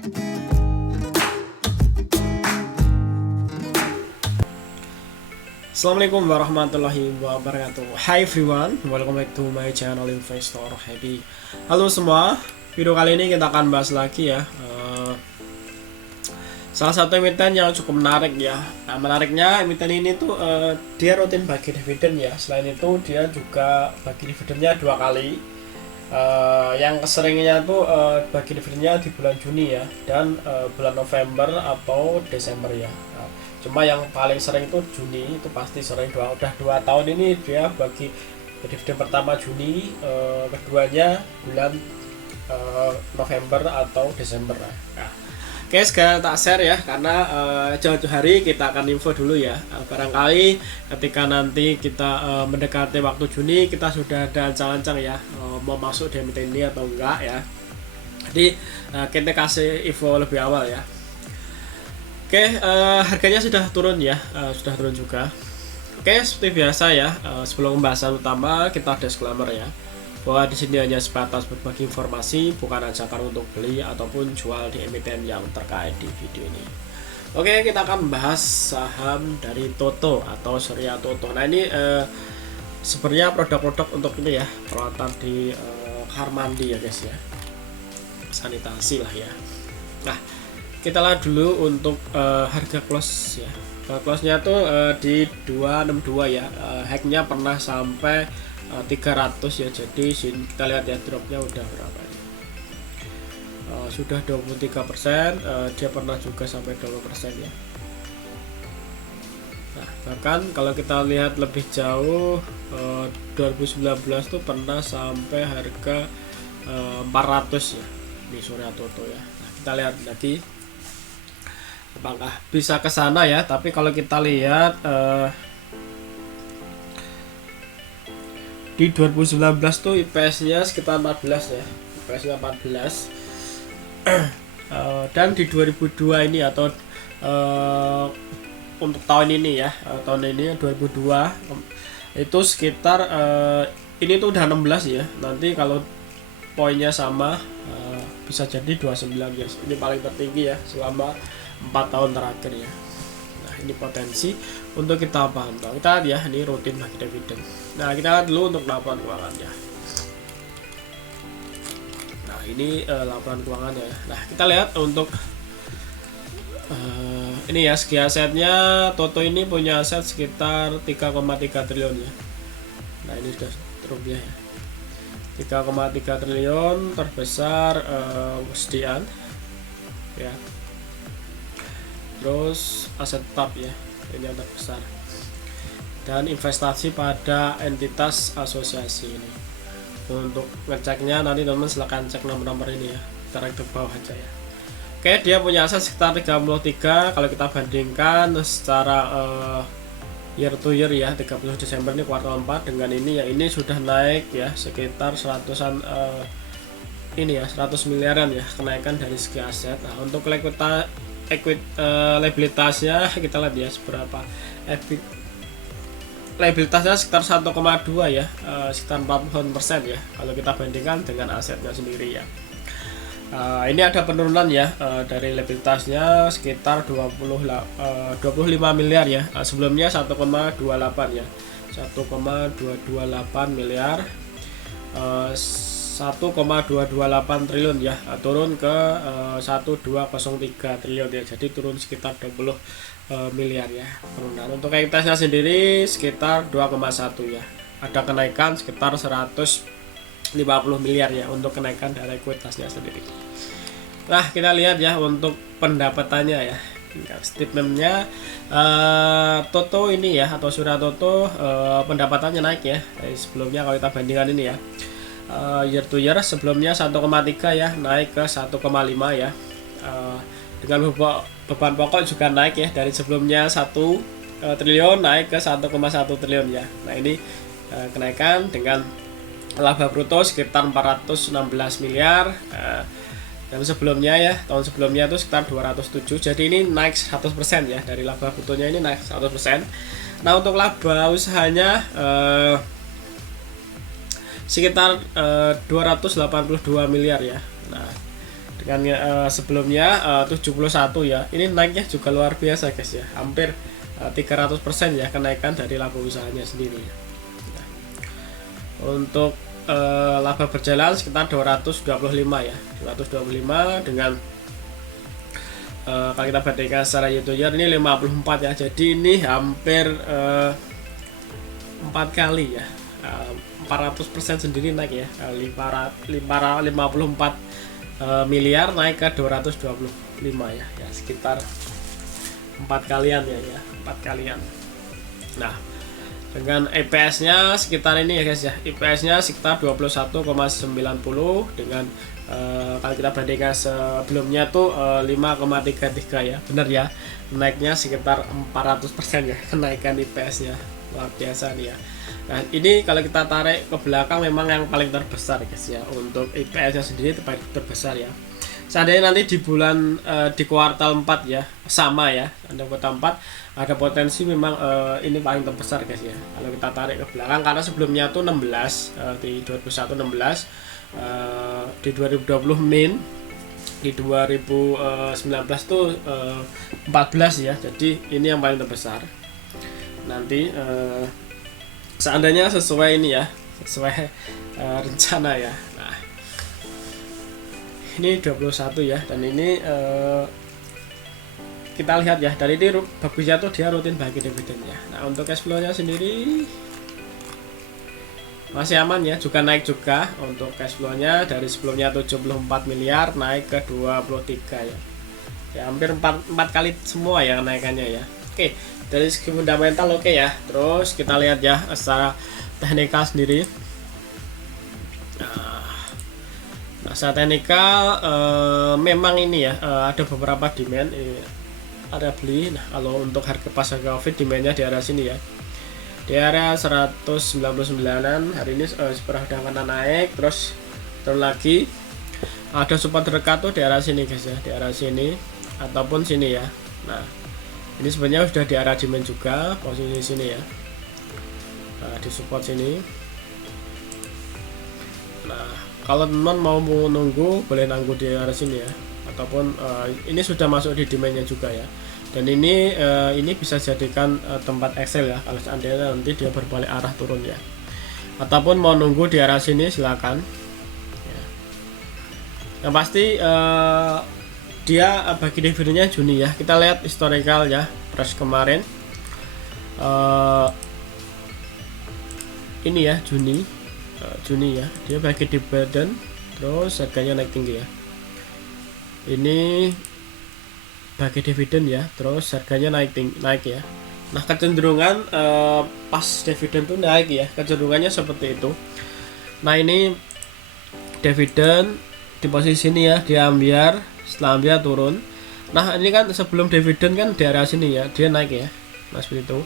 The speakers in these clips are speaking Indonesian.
Assalamualaikum warahmatullahi wabarakatuh. Hi everyone, welcome back to my channel Investor Happy. Halo semua, video kali ini kita akan bahas lagi ya salah satu emiten yang cukup menarik ya. Nah, menariknya emiten ini tuh dia rutin bagi dividen ya. Selain itu dia juga bagi dividennya 2 kali. Yang keseringnya tuh bagi dividennya di bulan Juni ya, dan bulan November atau Desember ya. Cuma yang paling sering itu Juni, itu pasti sering. Udah 2 tahun ini dia bagi dividen pertama Juni, keduanya bulan November atau Desember. Nah, oke, sekarang tak share ya, karena jauh-jauh hari kita akan info dulu ya. Barangkali ketika nanti kita mendekati waktu Juni, kita sudah ada ancang-ancang ya mau masuk di emiten ini atau enggak ya. Jadi kita kasih info lebih awal ya. Oke, harganya sudah turun ya, sudah turun juga. Oke, seperti biasa ya, sebelum pembahasan utama kita disclaimer ya, bahwa di sini hanya sebatas berbagi informasi, bukan ajakan untuk beli ataupun jual di emiten yang terkait di video ini. Oke, kita akan membahas saham dari Toto atau Surya Toto. Nah ini sebenarnya produk-produk untuk ini ya, peralatan di kamar mandi ya guys ya, sanitasi lah ya. Nah, kita lihat dulu untuk harga close ya. Close-nya tuh di 262 ya. Hack-nya pernah sampai 300 ya. Jadi sini kita lihat ya, dropnya udah berapa ya. Sudah 23%, dia pernah juga sampai 20% ya. Nah, bahkan kalau kita lihat lebih jauh 2019 tuh pernah sampai harga 400 ya di Surya Toto ya. Nah, kita lihat lagi apakah bisa ke sana ya. Tapi kalau kita lihat di 2019 tuh IPS-nya sekitar 14 ya, IPS-nya 14. Dan di 2002 ini atau untuk tahun ini ya, tahun ini 2002 itu sekitar ini tuh udah 16 ya. Nanti kalau poinnya sama bisa jadi 29 guys. Ini paling tertinggi ya selama 4 tahun terakhir ya. Nah, ini potensi untuk kita pantau. Kita lihat ya, ini rutin bagi dividen. Nah, kita lihat dulu untuk laporan keuangannya. Nah, ini laporan keuangannya ya. Nah, kita lihat untuk ini ya, segi asetnya. Toto ini punya aset sekitar 3,3 triliun ya. Nah, ini sudah rupiah ya, 3,3 triliun. Terbesar Wesdian ya, terus aset tetap ya, ini yang terbesar, dan investasi pada entitas asosiasi ini. Untuk ngeceknya nanti teman-teman silahkan cek nomor-nomor ini ya, tarik ke bawah aja ya. Oke, dia punya aset sekitar 33. Kalau kita bandingkan secara year to year ya, 30 Desember ini kuartal 4 dengan ini ya, ini sudah naik ya sekitar 100-an ini ya, 100 miliaran ya kenaikan dari segi aset. Nah, untuk liabilitasnya kita lihat ya seberapa. Liabilitasnya sekitar 1,2 ya, sekitar 40% ya kalau kita bandingkan dengan asetnya sendiri ya. Ini ada penurunan ya dari liabilitasnya sekitar 25 miliar ya. Sebelumnya 1,28 ya, 1,228 miliar, 1,228 triliun ya, turun ke 1,203 triliun ya. Jadi turun sekitar 20 miliar ya penurunan. Untuk ekuitasnya sendiri sekitar 2,1 ya. Ada kenaikan sekitar 150 miliar ya untuk kenaikan dari ekuitasnya sendiri. Nah, kita lihat ya untuk pendapatannya ya. Statementnya Toto ini ya, atau Surya Toto pendapatannya naik ya dari sebelumnya. Kalau kita bandingkan ini ya, year to year sebelumnya 1,3 ya, naik ke 1,5 ya. Dengan beban pokok juga naik ya, dari sebelumnya 1 triliun naik ke 1,1 triliun ya. Nah, ini kenaikan dengan laba bruto sekitar 416 miliar. Dan sebelumnya ya, tahun sebelumnya itu sekitar 207. Jadi ini naik 100% ya, dari laba brutonya ini naik 100%. Nah, untuk laba usahanya sekitar 282 miliar ya. Nah, dengan sebelumnya 71 ya. Ini naiknya juga luar biasa guys ya, hampir 300% ya kenaikan dari laba usahanya sendiri ya. Nah, untuk laba berjalan sekitar 225 ya, 225 dengan kalau kita bandingkan secara year-to-year ini 54 ya, jadi ini hampir 4 kali ya, 400% sendiri naik ya, 54 miliar naik ke 225 ya, sekitar 4 kalian ya, 4 kalian. Nah, dengan EPS-nya sekitar ini ya guys ya, EPS-nya sekitar 21,90 dengan kalau kita bandingkan sebelumnya tuh 5,33 ya, bener ya, naiknya sekitar 400% ya kenaikan EPS-nya, luar biasa nih ya. Nah, ini kalau kita tarik ke belakang memang yang paling terbesar guys ya, untuk EPS-nya sendiri paling terbesar ya. Seandainya nanti di bulan di kuartal 4 ya sama ya, ada kuartal 4 ada potensi memang ini paling terbesar guys ya, kalau kita tarik ke belakang, karena sebelumnya tuh 16 di 2021 16 di 2020 min, di 2019 tuh 14 ya, jadi ini yang paling terbesar nanti seandainya sesuai ini ya, sesuai rencana ya. Nah, ini 21 ya, dan ini kita lihat ya, dari ini bagusnya tuh dia rutin bagi dividennya. Nah, untuk cash flow-nya sendiri masih aman ya, juga naik juga untuk cash flow-nya, dari sebelumnya 74 miliar naik ke 23 ya. Ya hampir 4 kali semua ya kenaikannya ya. Oke, dari segi fundamental oke ya. Terus kita lihat ya secara teknikal sendiri. Nah, secara teknikal memang ini ya, ada beberapa demand, ada beli. Nah, kalau untuk harga pasca Covid demandnya di area sini ya, di area 199an hari ini sudah kena naik, terus turun lagi. Ada support terdekat tuh di area sini guys ya, di area sini ataupun sini ya. Nah, ini sebenarnya sudah di area demand juga, posisi sini ya. Nah, di support sini. Nah, kalau teman mau menunggu boleh nunggu di area sini ya, ataupun ini sudah masuk di demandnya juga ya. Dan ini bisa jadikan tempat Excel ya, kalau seandainya nanti dia berbalik arah turun ya, ataupun mau nunggu di arah sini silakan ya. Yang pasti dia bagi dividennya Juni ya. Kita lihat historical ya, price kemarin ini ya, Juni ya, dia bagi dividen terus harganya naik tinggi ya. Ini bagi dividen ya, terus harganya naik ya. Nah, kecenderungan pas dividen tuh naik ya, kecenderungannya seperti itu. Nah, ini dividen di posisi ini ya, dia ambil, setelah ambil turun. Nah, ini kan sebelum dividen kan di area sini ya, dia naik ya. Nah, seperti itu.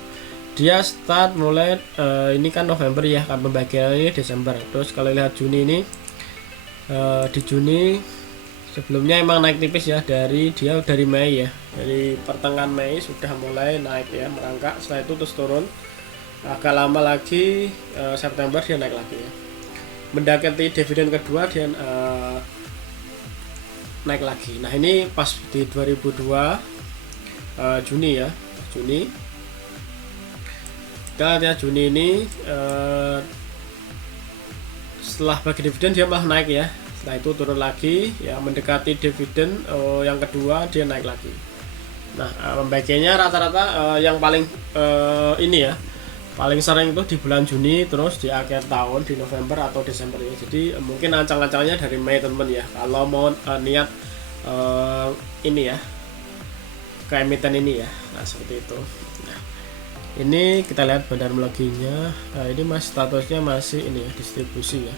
Dia start mulai ini kan November ya, kan pembagiannya Desember. Terus kalau lihat Juni ini, di Juni sebelumnya emang naik tipis ya, dari Mei ya, dari pertengahan Mei sudah mulai naik ya, merangkak. Setelah itu terus turun, agak lama lagi September dia naik lagi ya, mendekati dividen kedua dia naik lagi. Nah, ini pas di 2002 Juni ya, Juni kita lihat Juni ini setelah bagi dividen dia malah naik ya. Setelah itu turun lagi ya, mendekati dividen yang kedua dia naik lagi. Nah, pembagiannya rata-rata yang paling ini ya, paling sering itu di bulan Juni, terus di akhir tahun di November atau Desember ya. Jadi mungkin ancang-ancangnya dari Mei teman ya, kalau mau niat ini ya, ke emiten ini ya. Nah, seperti itu. Nah, ini kita lihat bandarmologinya. Nah, ini masih statusnya masih ini ya, distribusi ya.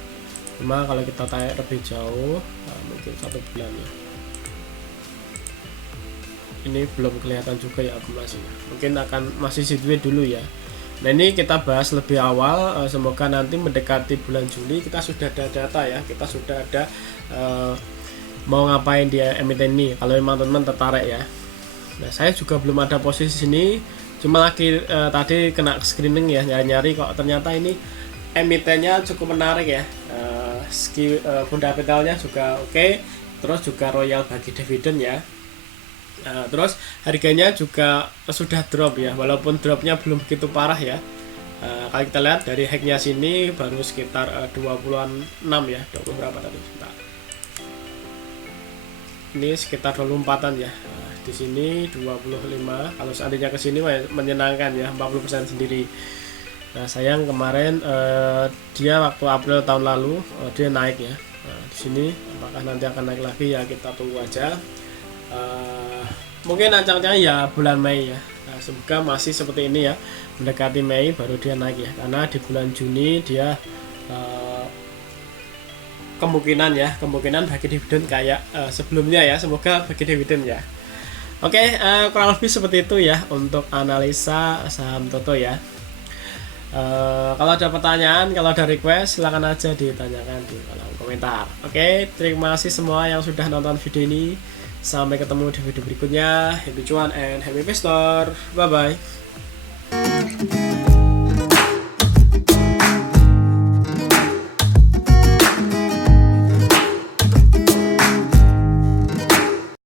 Cuma kalau kita tarik lebih jauh, mungkin 1 bulan ya, ini belum kelihatan juga ya akumulasinya, mungkin akan masih sideways dulu ya. Nah, ini kita bahas lebih awal, semoga nanti mendekati bulan Juli kita sudah ada data ya, kita sudah ada mau ngapain di emiten ini, kalau memang teman-teman tertarik ya. Nah, saya juga belum ada posisi sini, cuma lagi tadi kena screening ya, nyari-nyari kok ternyata ini emitennya cukup menarik ya, segi fundamentalnya juga oke, terus juga royal bagi dividen ya. Terus harganya juga sudah drop ya, walaupun dropnya belum begitu parah ya. Kalau kita lihat dari hacknya sini baru sekitar 20-an ya, 20 berapa tadi? Bentar. Ini sekitar 24-an ya. Di sini 25. Kalau seandainya ke sini menyenangkan ya, 40% sendiri. Nah, sayang kemarin dia waktu April tahun lalu dia naik ya. Di sini apakah nanti akan naik lagi ya, kita tunggu aja. Mungkin ancang-ancangnya ya bulan Mei ya. Nah, semoga masih seperti ini ya, mendekati Mei baru dia naik ya, karena di bulan Juni dia kemungkinan bagi dividen kayak sebelumnya ya. Semoga bagi dividen ya. Oke, kurang lebih seperti itu ya untuk analisa saham Toto ya. Kalau ada pertanyaan, kalau ada request, silahkan aja ditanyakan di kolom komentar. Oke, terima kasih semua yang sudah nonton video ini. Sampai ketemu di video berikutnya. Happy cuan and happy investor. Bye bye.